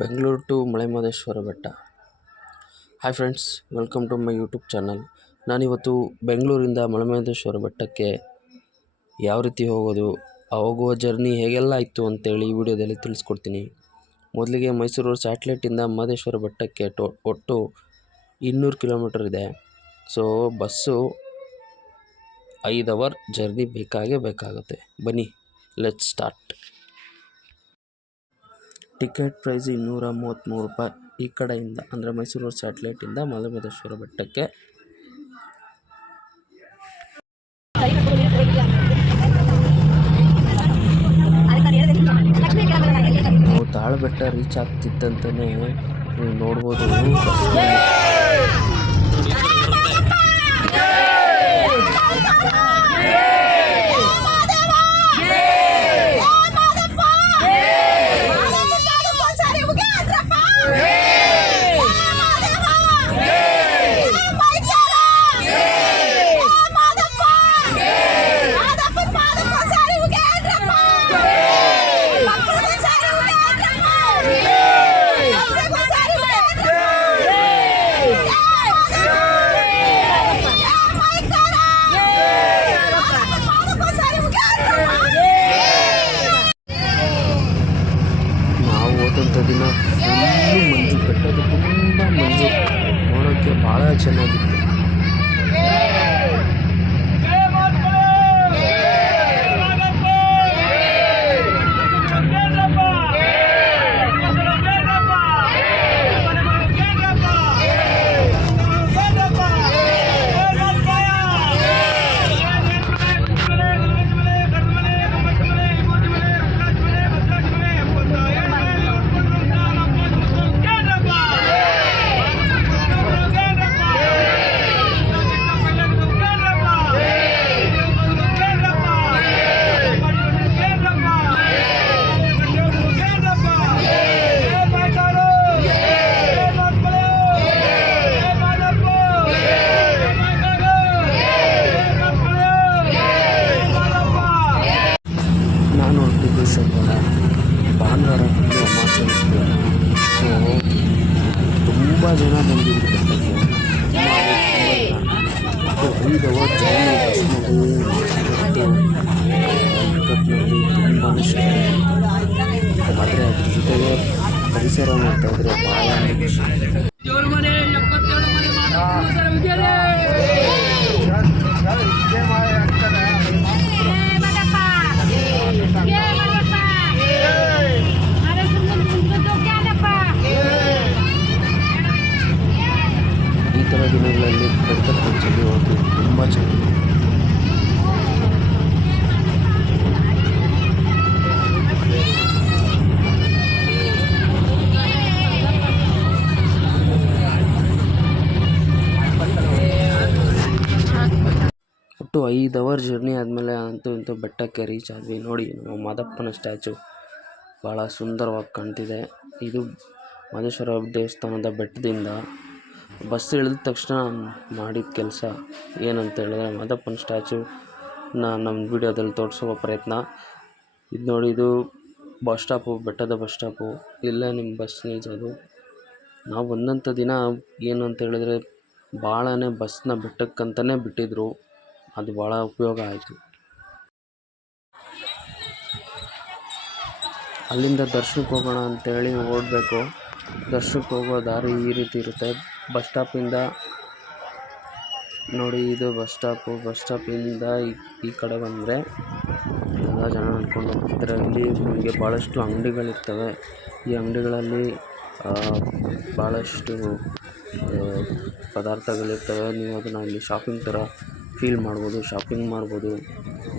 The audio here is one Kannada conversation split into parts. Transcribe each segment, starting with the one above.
Bengaluru to Malemahadeshwara Betta. Hi friends welcome to my YouTube channel ನಾನಿವತ್ತು ಬೆಂಗಳೂರಿಂದ ಮಳೆಮಹದೇಶ್ವರ ಬೆಟ್ಟಕ್ಕೆ ಯಾವ ರೀತಿ ಹೋಗೋದು, ಆ ಹೋಗುವ ಜರ್ನಿ ಹೇಗೆಲ್ಲ ಇತ್ತು ಅಂತೇಳಿ ಈ ವಿಡಿಯೋದಲ್ಲಿ ತಿಳಿಸ್ಕೊಡ್ತೀನಿ. ಮೊದಲಿಗೆ ಮೈಸೂರು ಸ್ಯಾಟ್ಲೈಟಿಂದ ಮಹದೇಶ್ವರ ಬೆಟ್ಟಕ್ಕೆ ಟೊ, ಒಟ್ಟು ಇನ್ನೂರು ಕಿಲೋಮೀಟರ್ ಇದೆ. ಸೊ ಬಸ್ಸು ಐದು ಅವರ್ ಜರ್ನಿ ಬೇಕಾಗೇ ಬೇಕಾಗುತ್ತೆ. ಬನ್ನಿ ಲೆಟ್ ಸ್ಟಾರ್ಟ್ ಟಿಕೆಟ್ ಪ್ರೈಸ್ ಇನ್ನೂರ ಮೂವತ್ತ್ಮೂರು ರೂಪಾಯಿ ಈ ಕಡೆಯಿಂದ, ಅಂದರೆ ಮೈಸೂರು ಸ್ಯಾಟ್ಲೈಟಿಂದ ಮಲೆಮಹದೇಶ್ವರ ಬೆಟ್ಟಕ್ಕೆ. ತಾಳು ಬೆಟ್ಟ ರೀಚ್ ಆಗ್ತಿತ್ತಂತಲೇ ನೀವು ನೋಡ್ಬೋದು. ಮಂಜು ನೋಡೋಕ್ಕೆ ಭಾಳ ಚೆನ್ನಾಗಿತ್ತು ನಾನು ಹೊರಟಿದ್ದು ಶನಿವಾರ ಭಾನುವಾರ ಬಂದು ಅಮಾವಾಸ್ಯೆ ಇತ್ತು ಸೊ ತುಂಬ ಜನ ಬಂದಿದ್ರು ಬೆಟ್ಟಕ್ಕೆ ತುಂಬ ಅಂದರೆ ತುಂಬ ಜನ ಮತ್ತು ಐದು ಅವರ್ ಜರ್ನಿ ಬಸ್ನಲ್ಲಿ ಮತ್ತು ಇಕ್ಕಟ್ಟಿನಲ್ಲಿ ತುಂಬಾ ಇಷ್ಟ ಆದರೆ ಅದ್ರ ಜೊತೆಗೆ ಪರಿಸರ ನೋಡ್ತಾ ಇದ್ರೆ ಭಾಳ ಈ ಥರ ದಿನಗಳಲ್ಲಿ ಬೆಟ್ಟ ಪಂಚಲ್ಲಿ ಹೋಗಿ ತುಂಬ ಚೆನ್ನಾಗಿ ಐದು ಅವರ್ ಜರ್ನಿ ಆದಮೇಲೆ ಅಂತೂ ಇಂತೂ ಬೆಟ್ಟಕ್ಕೆ ರೀಚ್ ಆದ್ವಿ. ನೋಡಿ, ನಮ್ಮ ಮಾದಪ್ಪನ ಸ್ಟ್ಯಾಚು ಭಾಳ ಸುಂದರವಾಗಿ ಕಾಣ್ತಿದೆ. ಇದು ಮಹದೇಶ್ವರ ದೇವಸ್ಥಾನದ ಬೆಟ್ಟದಿಂದ ಬಸ್ ಇಳಿದ ತಕ್ಷಣ ಮಾಡಿದ ಕೆಲಸ. ಏನಂತ ಹೇಳಿದ್ರೆ, ಮಾದಪ್ಪನ ಸ್ಟ್ಯಾಚು ನಮ್ಮ ವಿಡಿಯೋದಲ್ಲಿ ತೋರಿಸುವ ಪ್ರಯತ್ನ. ಇದು ನೋಡಿ, ಇದು ಬಸ್ ಸ್ಟಾಪು ಬೆಟ್ಟದ ಬಸ್ ಸ್ಟಾಪು ಇಲ್ಲೇ ನಿಮ್ಮ ಬಸ್ ನಿಲ್ಸೋದು. ನಾವು ಬಂದಂಥ ದಿನ ಏನು ಅಂತ ಹೇಳಿದ್ರೆ ಭಾಳನೇ ಬಸ್ನ ಬೆಟ್ಟಕ್ಕಂತಲೇ ಬಿಟ್ಟಿದ್ರು. ಅದು ಭಾಳ ಉಪಯೋಗ ಆಯಿತು. ಅಲ್ಲಿಂದ ದರ್ಶನಕ್ಕೆ ಹೋಗೋಣ ಅಂತೇಳಿ ಓಡಬೇಕು. ದರ್ಶನಕ್ಕೆ ಹೋಗೋ ದಾರಿ ಈ ರೀತಿ ಇರುತ್ತೆ. ಬಸ್ ಸ್ಟಾಪಿಂದ ನೋಡಿ, ಇದು ಬಸ್ ಸ್ಟಾಪು. ಬಸ್ ಸ್ಟಾಪಿಂದ ಈ ಈ ಕಡೆ ಬಂದರೆ ಎಲ್ಲ ಜನ ನಡ್ಕೊಂಡು ಹೋಗ್ತಿರ್ತಾರೆ ಇಲ್ಲಿ ನಿಮಗೆ ಭಾಳಷ್ಟು ಅಂಗಡಿಗಳಿರ್ತವೆ. ಈ ಅಂಗಡಿಗಳಲ್ಲಿ ಭಾಳಷ್ಟು ಪದಾರ್ಥಗಳಿರ್ತವೆ. ನೀವು ಅದನ್ನು ಇಲ್ಲಿ ಶಾಪಿಂಗ್ ಥರ ಫೀಲ್ ಮಾಡ್ಬೋದು ಶಾಪಿಂಗ್ ಮಾಡ್ಬೋದು.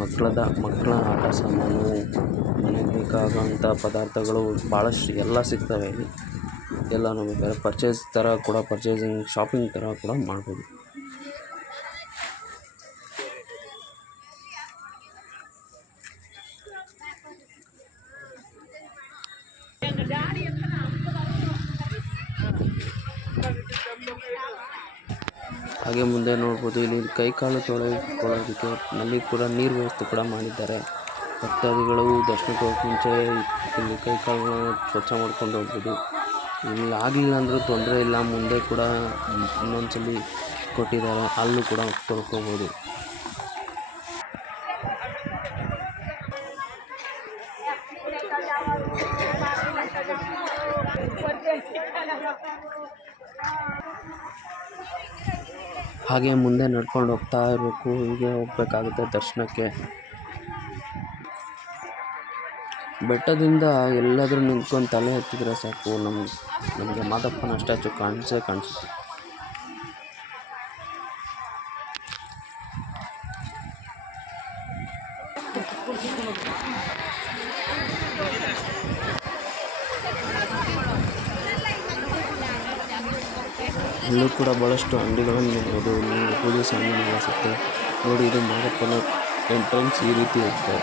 ಮಕ್ಕಳದ, ಮಕ್ಕಳ ಆಟ ಸಾಮಾನು, ಮನೆಗೆ ಬೇಕಾಗೋಂಥ ಪದಾರ್ಥಗಳು ಭಾಳಷ್ಟು ಎಲ್ಲ ಸಿಗ್ತವೆ. ಇಲ್ಲಿ ಎಲ್ಲ ನಮಗೆ ಪರ್ಚೇಸ್ ಥರ ಕೂಡ ಪರ್ಚೇಸಿಂಗ್ ಶಾಪಿಂಗ್ ಥರ ಕೂಡ ಮಾಡ್ಬೋದು. ಹಾಗೆ ಮುಂದೆ ನೋಡಬಹುದು ಇಲ್ಲಿ ಕೈ ಕಾಲು ತೊಳೆದುಕೊಳ್ಳೋದಕ್ಕೆ ನಲ್ಲಿ ಕೂಡ ನೀರು ವ್ಯವಸ್ಥೆ ಕೂಡ ಮಾಡಿದ್ದಾರೆ. ಭಕ್ತಾದಿಗಳು ದರ್ಶನಕ್ಕೆ ಮುಂಚೆ ಇಲ್ಲಿ ಕೈ ಕಾಲುಗಳನ್ನು ಸ್ವಚ್ಛ ಮಾಡ್ಕೊಂಡು ಹೋಗ್ಬೋದು. ಇಲ್ಲಿ ಆಗಲಿಲ್ಲ ಅಂದರೂ ತೊಂದರೆ ಇಲ್ಲ, ಮುಂದೆ ಕೂಡ ಇನ್ನೊಂದ್ಸಲಿ ಕೊಟ್ಟಿದ್ದಾರೆ, ಅಲ್ಲೂ ಕೂಡ ತೊಳ್ಕೊಬೋದು. ಹಾಗೆ ಮುಂದೆ ನಡ್ಕೊಂಡು ಹೋಗ್ತಾ ಇರಬೇಕು. ಹೀಗೆ ಹೋಗಬೇಕಾಗುತ್ತೆ ದರ್ಶನಕ್ಕೆ. ಬೆಟ್ಟದಿಂದ ಎಲ್ಲಾದರೂ ನಿಂತ್ಕೊಂಡು ತಲೆ ಎತ್ತಿದ್ರೆ ಸಾಕು. ನಮ್ಗೆ, ನಮಗೆ ಮಾದಪ್ಪನ ಸ್ಟ್ಯಾಚು ಕಾಣಿಸೇ ಕಾಣಿಸುತ್ತೆ. ಇಲ್ಲೂ ಕೂಡ ಬಹಳಷ್ಟು ಅಂಗಡಿಗಳನ್ನು ಇಲ್ಲಿ ಪೂಜೆ ಸಾಮಾನುಗಳು ಸಿಗ್ತವೆ ನೋಡಿ, ಇದು ಮಾದಪ್ಪನ ಎಂಟ್ರೆನ್ಸ್ ಈ ರೀತಿ ಇರುತ್ತೆ.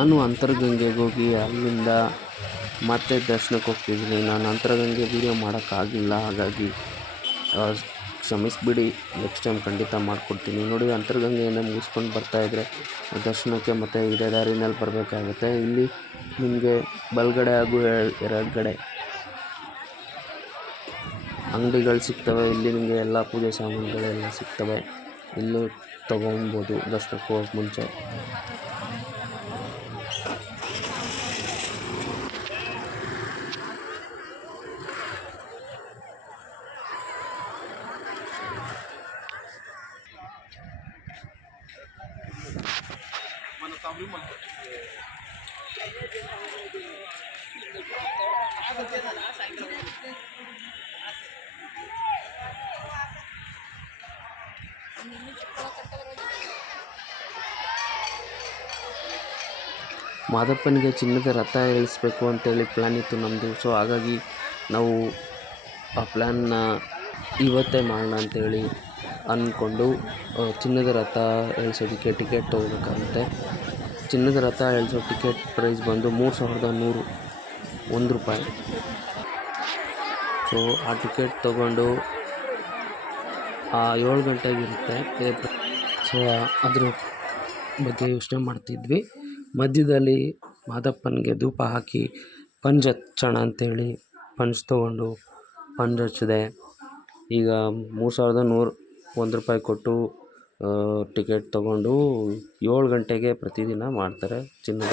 ನಾನು ಅಂತರಗಂಗೆಗೆ ಹೋಗಿ ಅಲ್ಲಿಂದ ಮತ್ತೆ ದರ್ಶನಕ್ಕೆ ಹೋಗ್ತಿದ್ದೀನಿ. ನಾನು ಅಂತರಗಂಗೆ ವೀಡಿಯೋ ಮಾಡೋಕ್ಕಾಗಿಲ್ಲ. ಹಾಗಾಗಿ ಕ್ಷಮಿಸಿಬಿಡಿ. ನೆಕ್ಸ್ಟ್ ಟೈಮ್ ಖಂಡಿತ ಮಾಡಿಕೊಡ್ತೀನಿ. ನೋಡಿ ಅಂತರಗಂಗೆಯನ್ನು ಮುಗಿಸ್ಕೊಂಡು ಬರ್ತಾಯಿದ್ರೆ ದರ್ಶನಕ್ಕೆ ಮತ್ತು ಇದೇ ದಾರಿನಲ್ಲಿ ಬರಬೇಕಾಗುತ್ತೆ. ಇಲ್ಲಿ ನಿಮಗೆ ಬಲಗಡೆ ಹಾಗೂ ಎಡಗಡೆ ಅಂಗಡಿಗಳು ಸಿಗ್ತವೆ. ಇಲ್ಲಿ ನಿಮಗೆ ಎಲ್ಲ ಪೂಜೆ ಸಾಮಾನುಗಳೆಲ್ಲ ಸಿಗ್ತವೆ. ಇಲ್ಲೂ ತೊಗೊಬೋದು ದರ್ಶನಕ್ಕೆ ಹೋಗೋಕ್ಕೆ ಮುಂಚೆ. ಮಾದಪ್ಪನಿಗೆ ಚಿನ್ನದ ರಥ ಇಳಿಸ್ಬೇಕು ಅಂತೇಳಿ ಪ್ಲ್ಯಾನ್ ಇತ್ತು ನಮ್ಮದು ಸೊ ಹಾಗಾಗಿ ನಾವು ಆ ಪ್ಲ್ಯಾನ್ನ ಇವತ್ತೇ ಮಾಡೋಣ ಅಂತೇಳಿ ಅಂದ್ಕೊಂಡು ಚಿನ್ನದ ರಥ ಏಳ್ಸೋದಕ್ಕೆ ಟಿಕೆಟ್ ತೊಗೋಬೇಕಾಗುತ್ತೆ ಚಿನ್ನದ ರಥ ಎಳ್ಸೋ ಟಿಕೆಟ್ ಪ್ರೈಸ್ ಬಂದು ಮೂರು ಸಾವಿರದ ನೂರು, ಒಂದು ರೂಪಾಯಿ. ಸೊ ಆ ಟಿಕೆಟ್ ತೊಗೊಂಡು ಏಳು ಗಂಟೆಗಿರುತ್ತೆ. ಸೊ, ಅದ್ರ ಬಗ್ಗೆ ಯೋಚನೆ ಮಾಡ್ತಿದ್ವಿ. ಮಧ್ಯದಲ್ಲಿ ಮಾದಪ್ಪನಿಗೆ ಧೂಪ ಹಾಕಿ ಪಂಜ್ ಹಚ್ಚೋಣ ಅಂತೇಳಿ ಪಂಜ್ ತೊಗೊಂಡು ಪಂಜ್ ಹಚ್ಚಿದೆ. ಈಗ ಮೂರು ಸಾವಿರದ ನೂರು ಒಂದು ರೂಪಾಯಿ ಕೊಟ್ಟು ಟಿಕೆಟ್ ತೊಗೊಂಡು ಏಳು ಗಂಟೆಗೆ ಪ್ರತಿದಿನ ಮಾಡ್ತಾರೆ ಚಿನ್ನದ.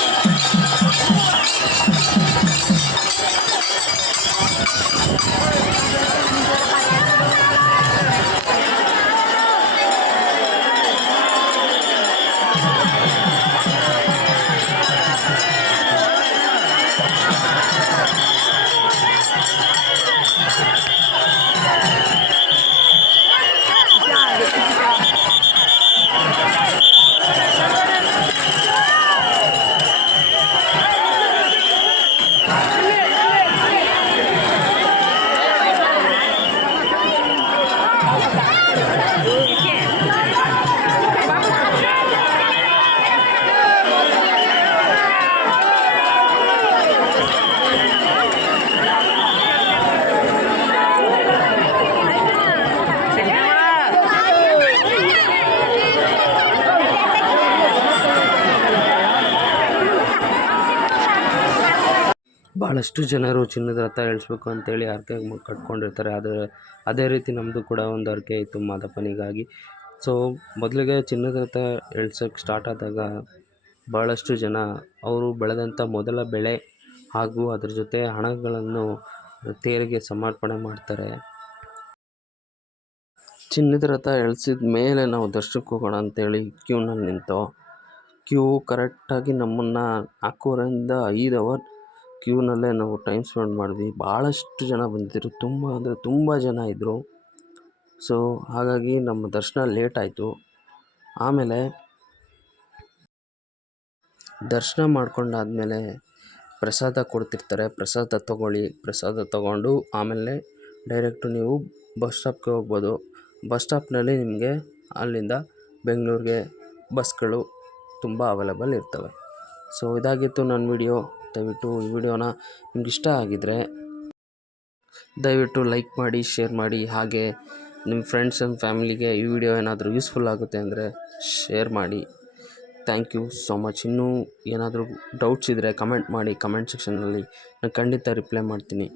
ಬಹಳಷ್ಟು ಜನರು ಚಿನ್ನದ ರಥ ಏಳಿಸ್ಬೇಕು ಅಂತೇಳಿ ಹರಕೆ ಕಟ್ಕೊಂಡಿರ್ತಾರೆ. ಆದರೆ ಅದೇ ರೀತಿ ನಮ್ಮದು ಕೂಡ ಒಂದು ಹರಕೆ ಇತ್ತು ಮಾದಪ್ಪನಿಗಾಗಿ. ಸೊ ಮೊದಲಿಗೆ ಚಿನ್ನದ ರಥ ಎಳ್ಸೋಕೆ ಸ್ಟಾರ್ಟ್ ಆದಾಗ ಭಾಳಷ್ಟು ಜನ ಅವರು ಬೆಳೆದಂಥ ಮೊದಲ ಬೆಳೆ ಹಾಗೂ ಅದ್ರ ಜೊತೆ ಹಣಗಳನ್ನು ತೇರಿಗೆ ಸಮರ್ಪಣೆ ಮಾಡ್ತಾರೆ. ಚಿನ್ನದ ರಥ ಎಳ್ಸಿದ ಮೇಲೆ ನಾವು ದರ್ಶನಕ್ಕೆ ಹೋಗೋಣ ಅಂತೇಳಿ ಕ್ಯೂನಲ್ಲಿ ನಿಂತು ಕ್ಯೂ ಕರೆಕ್ಟಾಗಿ ನಮ್ಮನ್ನು ನಾಲ್ಕೂವರೆಯಿಂದ ಐದು ಅವರ್ ಕ್ಯೂನಲ್ಲೇ ನಾವು ಟೈಮ್ ಸ್ಪೆಂಡ್ ಮಾಡಿದ್ವಿ. ಭಾಳಷ್ಟು ಜನ ಬಂದಿದ್ದರು ತುಂಬ ಅಂದರೆ ತುಂಬ ಜನ ಇದ್ದರು ಸೊ, ಹಾಗಾಗಿ ನಮ್ಮ ದರ್ಶನ ಲೇಟ್ ಆಯಿತು. ಆಮೇಲೆ ದರ್ಶನ ಮಾಡ್ಕೊಂಡಾದಮೇಲೆ ಪ್ರಸಾದ ಕೊಡ್ತಿರ್ತಾರೆ. ಪ್ರಸಾದ ತೊಗೊಳ್ಳಿ. ಪ್ರಸಾದ ತೊಗೊಂಡು ಆಮೇಲೆ ಡೈರೆಕ್ಟು ನೀವು ಬಸ್ ಸ್ಟಾಪ್ಗೆ ಹೋಗ್ಬೋದು. ಬಸ್ ಸ್ಟಾಪ್ನಲ್ಲಿ ನಿಮಗೆ ಅಲ್ಲಿಂದ ಬೆಂಗಳೂರಿಗೆ ಬಸ್ಗಳು ತುಂಬ ಅವೈಲೇಬಲ್ ಇರ್ತವೆ. ಸೊ, ಇದಾಗಿತ್ತು ನನ್ನ ವಿಡಿಯೋ. ದಯವಿಟ್ಟು ಈ ವಿಡಿಯೋನ ನಿಮ್ಗೆ ಇಷ್ಟ ಆಗಿದ್ದರೆ ದಯವಿಟ್ಟು ಲೈಕ್ ಮಾಡಿ, ಶೇರ್ ಮಾಡಿ, ಹಾಗೆ ನಿಮ್ಮ ಫ್ರೆಂಡ್ಸ್ ಆ್ಯಂಡ್ ಫ್ಯಾಮಿಲಿಗೆ ಈ ವಿಡಿಯೋ ಏನಾದರೂ ಯೂಸ್ಫುಲ್ ಆಗುತ್ತೆ ಅಂದರೆ ಶೇರ್ ಮಾಡಿ. ಥ್ಯಾಂಕ್ ಯು ಸೊ ಮಚ್ ಇನ್ನೂ ಏನಾದರೂ ಡೌಟ್ಸ್ ಇದ್ದರೆ ಕಮೆಂಟ್ ಮಾಡಿ ಕಮೆಂಟ್ ಸೆಕ್ಷನ್ನಲ್ಲಿ ನಾನು ಖಂಡಿತ ರಿಪ್ಲೈ ಮಾಡ್ತೀನಿ.